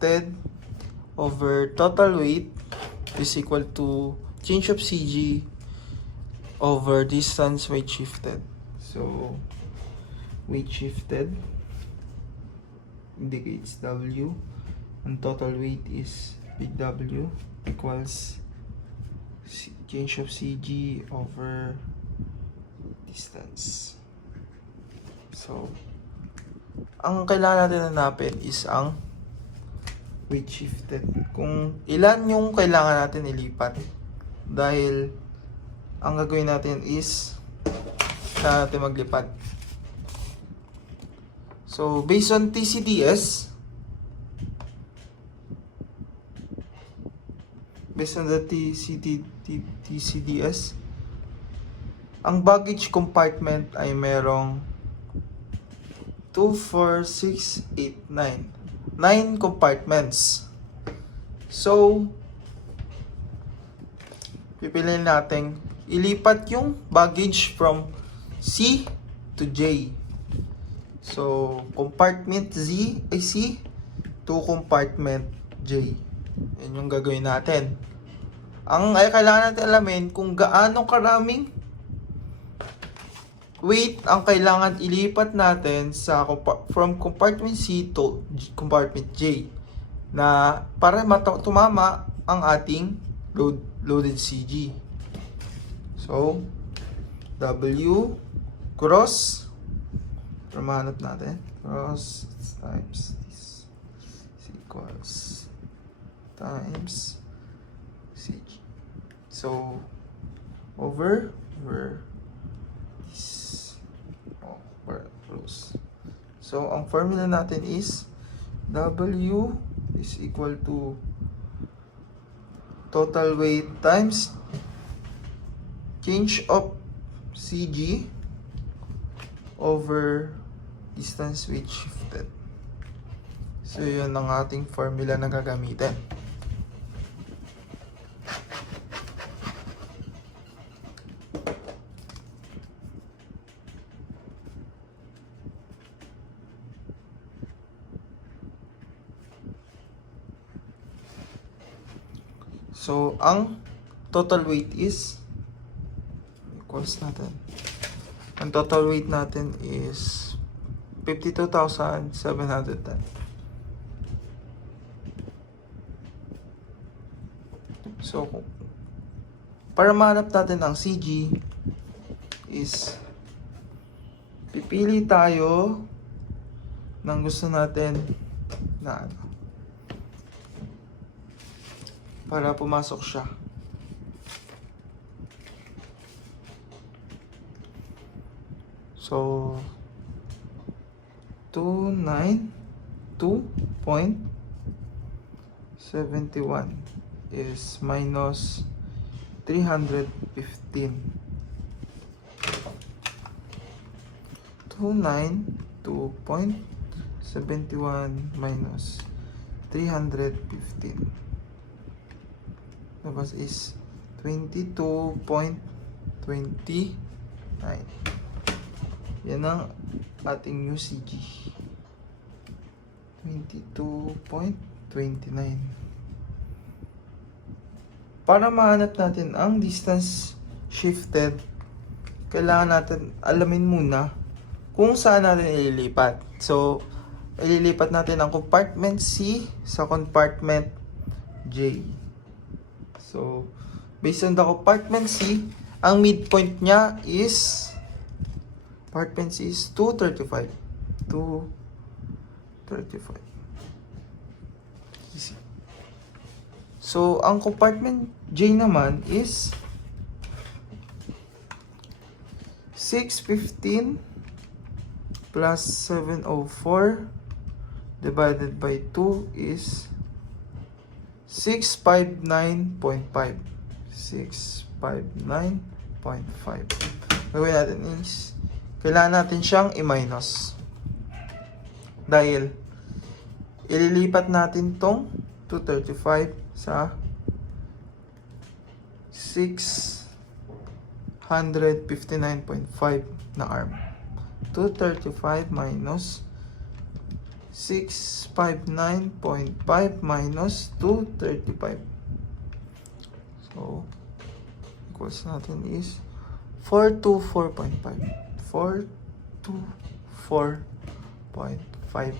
shifted over total weight is equal to change of CG over distance weight shifted. So, weight shifted indicates W, and total weight is big W equals change of CG over distance. So, ang kailangan natin hanapin is ang weight shifted. Kung ilan yung kailangan natin ilipat. Dahil ang gagawin natin is na natin maglipat. So, based on TCDS, TCDS, ang baggage compartment ay merong 2, 4, 6, 8, 9 compartments. So, pipiliin natin ilipat yung baggage from C to J. So, compartment C to compartment J. Yan yung gagawin natin. Ang ay kailangan natin alamin kung gaano karaming weight ang kailangan ilipat natin sa from compartment C to compartment J na para tumama ang ating loaded CG. So, W cross, para mahanap natin, cross times this is equals times CG. So, over this, close. So, ang formula natin is W is equal to total weight times change of CG over distance weight shifted. So, yun ang ating formula na gagamitin. So, ang total weight is equals natin. Ang total weight natin is 52,710. So, para mahanap natin ang CG is pipili tayo ng gusto natin na ano, para pumasok siya. So, 292.71 is minus 315. 292.71 minus 315. Tapos is 22.29. Yan ang ating new CG. 22.29. Para mahanap natin ang distance shifted, kailangan natin alamin muna kung saan natin ililipat. So, ililipat natin ang compartment C sa compartment J. So, based on the compartment C, ang midpoint niya is compartment C is 235. 235. Easy. So, ang compartment J naman is 615 plus 704 divided by 2 is 659.5. 659.5. Gawin natin is kailangan natin siyang i-minus. Dahil ililipat natin tong 235 sa 659.5 na arm. 235 minus 659.5 minus 235. So, equals natin is 424.5. 424.5.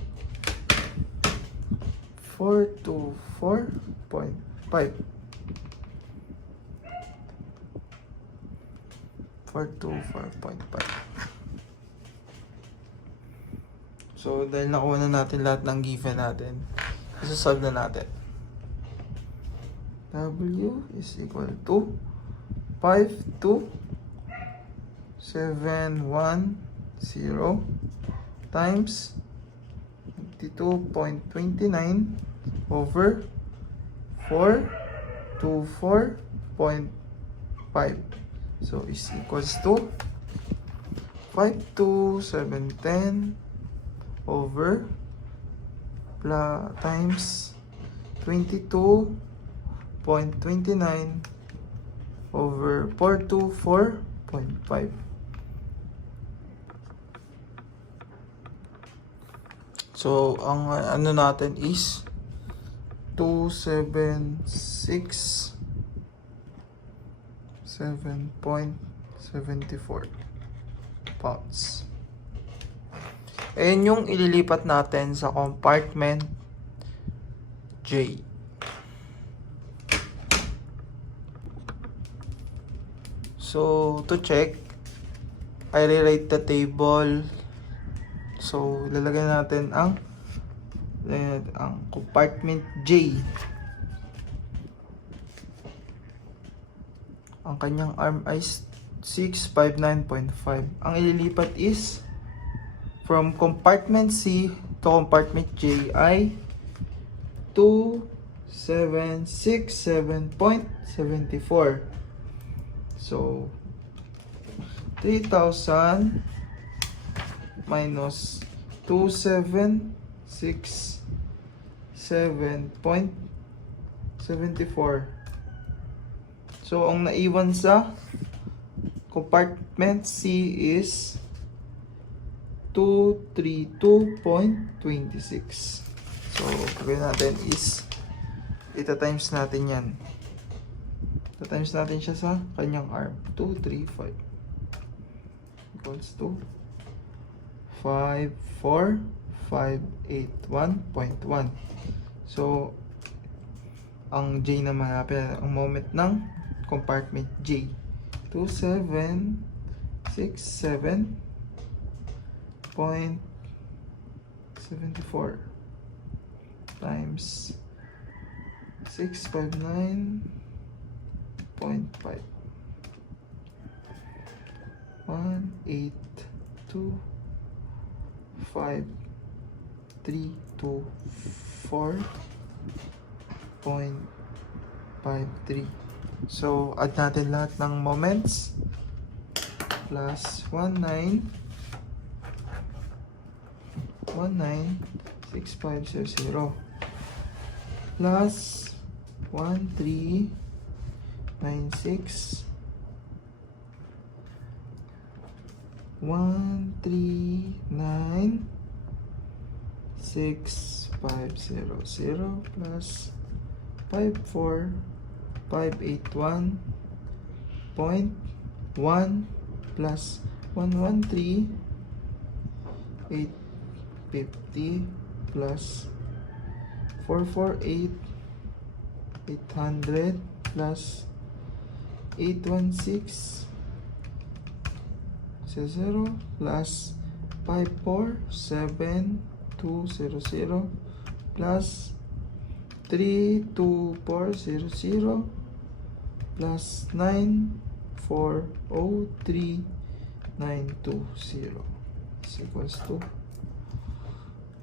424.5. 424.5. So, dahil nakuha na natin lahat ng given natin, isasolve na natin. W is equal to 52710 times 22.29 over 424.5. So, is equals to 52710 over times 22.29 over 424.5. So, ang ano natin is 7.74 pounds. Ayan yung ililipat natin sa compartment J. So, to check, I rewrite the table. So, lalagyan natin ang compartment J. Ang kanyang arm ay 659.5. Ang ililipat is from compartment C to compartment J ay 2767.74. So, 3,000 minus 2767.74. So, ang naiwan sa compartment C is 232.26. So, gawin natin is ita-times natin yan. Ita-times natin siya sa kanyang arm. 235 equals to 54581.1. So, ang J na malapit, ang moment ng compartment J, 2767.74 times 659.5. 1825324.53. So, add natin lahat ng moments. Plus 196500 plus 1396 1396500 plus 54581.1 plus 113850 plus 448800 plus 816 0 plus 547200 plus 32400 plus 9403920 is equals to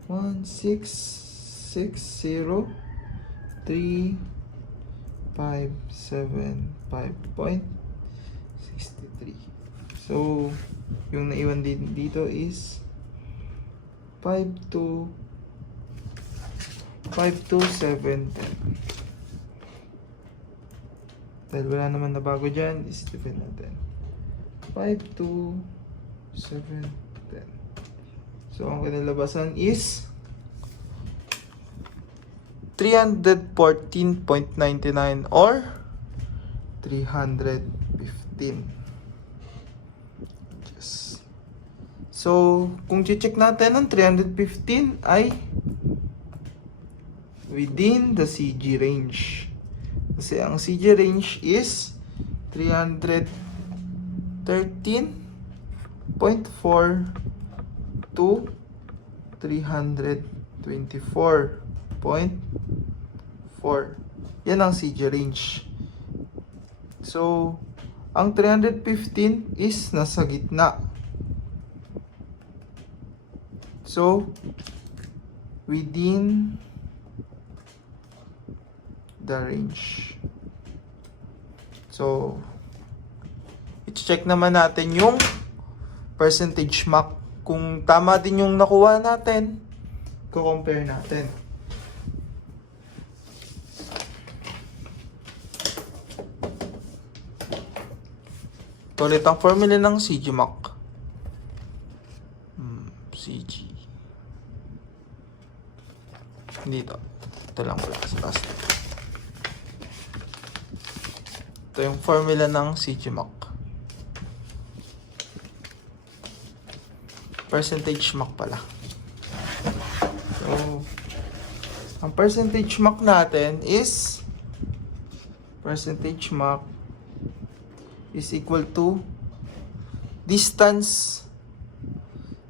1660357.63. So, yung naiwan din dito is 52710. Dahil wala naman na bago dyan, is-define natin 52710. So, ang kinalabasan is 314.99 or 315. Yes. So, kung check natin ang 315 ay within the CG range. Kasi ang CG range is 313.4 to 324.4. Yan ang CG range. So, ang 315 is nasa gitna. So, within the range. So, i-check naman natin yung percentage mark. Kung tama din yung nakuha natin, ko-compare natin. Ito ulit ang formula ng CG mark. CG. Dito. Ito lang pala sa last. Ito yung formula ng CG mark. Percentage mark pala. So, ang percentage mark natin is equal to distance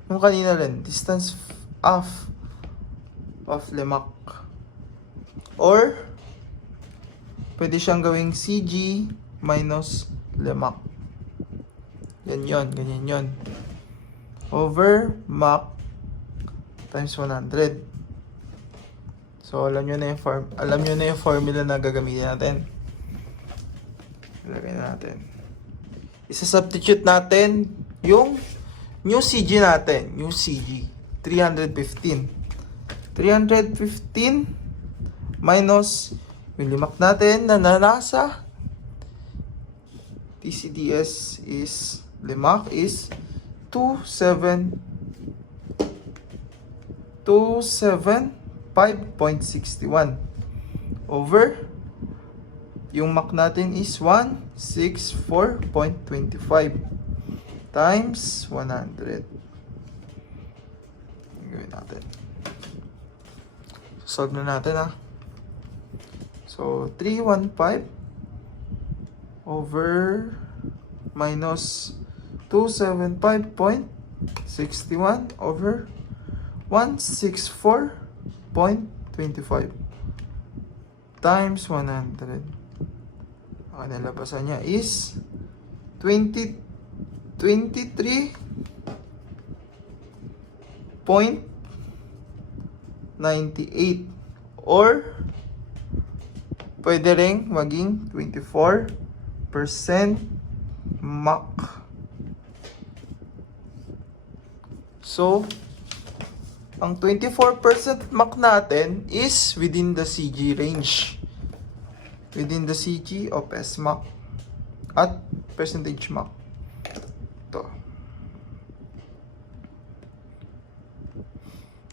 yung kanina rin, distance of Lemac. Or pwede siyang gawing CG minus Lemac. Ganyan yun. Over Mach times 100. So, alam nyo na yung formula na gagamitin natin. Ilagay na natin. Isa-substitute natin yung new CG natin. New CG. 315. 315 minus yung Lemac natin na nasa TCDS is Lemac is 275.61 over yung Mach natin is 164.25 times 100. Gawin natin. Solve na natin ha. So 315 over minus 275.61 over 164.25 times 100. Ang nalabasan niya is 23.98 or pwede ring maging 24% Mach. So, ang 24% Mach natin is within the CG range. Within the CG of S Mach at percentage Mach. Ito.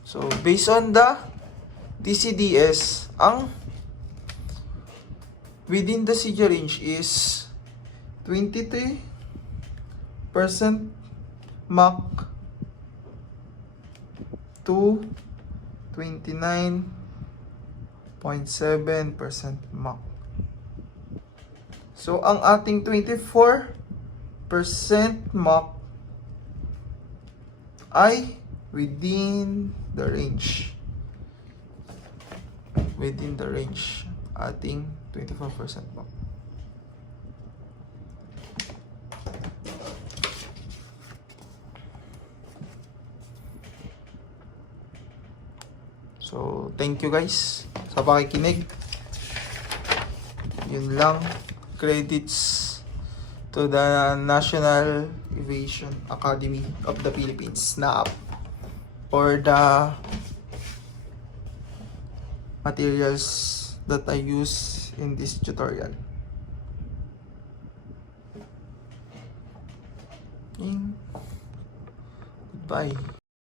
So, based on the TCDS, ang within the CG range is 23% Mach to 29.7% Mach. So, ang ating 24% Mach ay within the range. Within the range. Ating 24% Mach. So, thank you guys sa pakikinig. Yun lang. Credits to the National Aviation Academy of the Philippines, NAAP, for the materials that I use in this tutorial. Goodbye.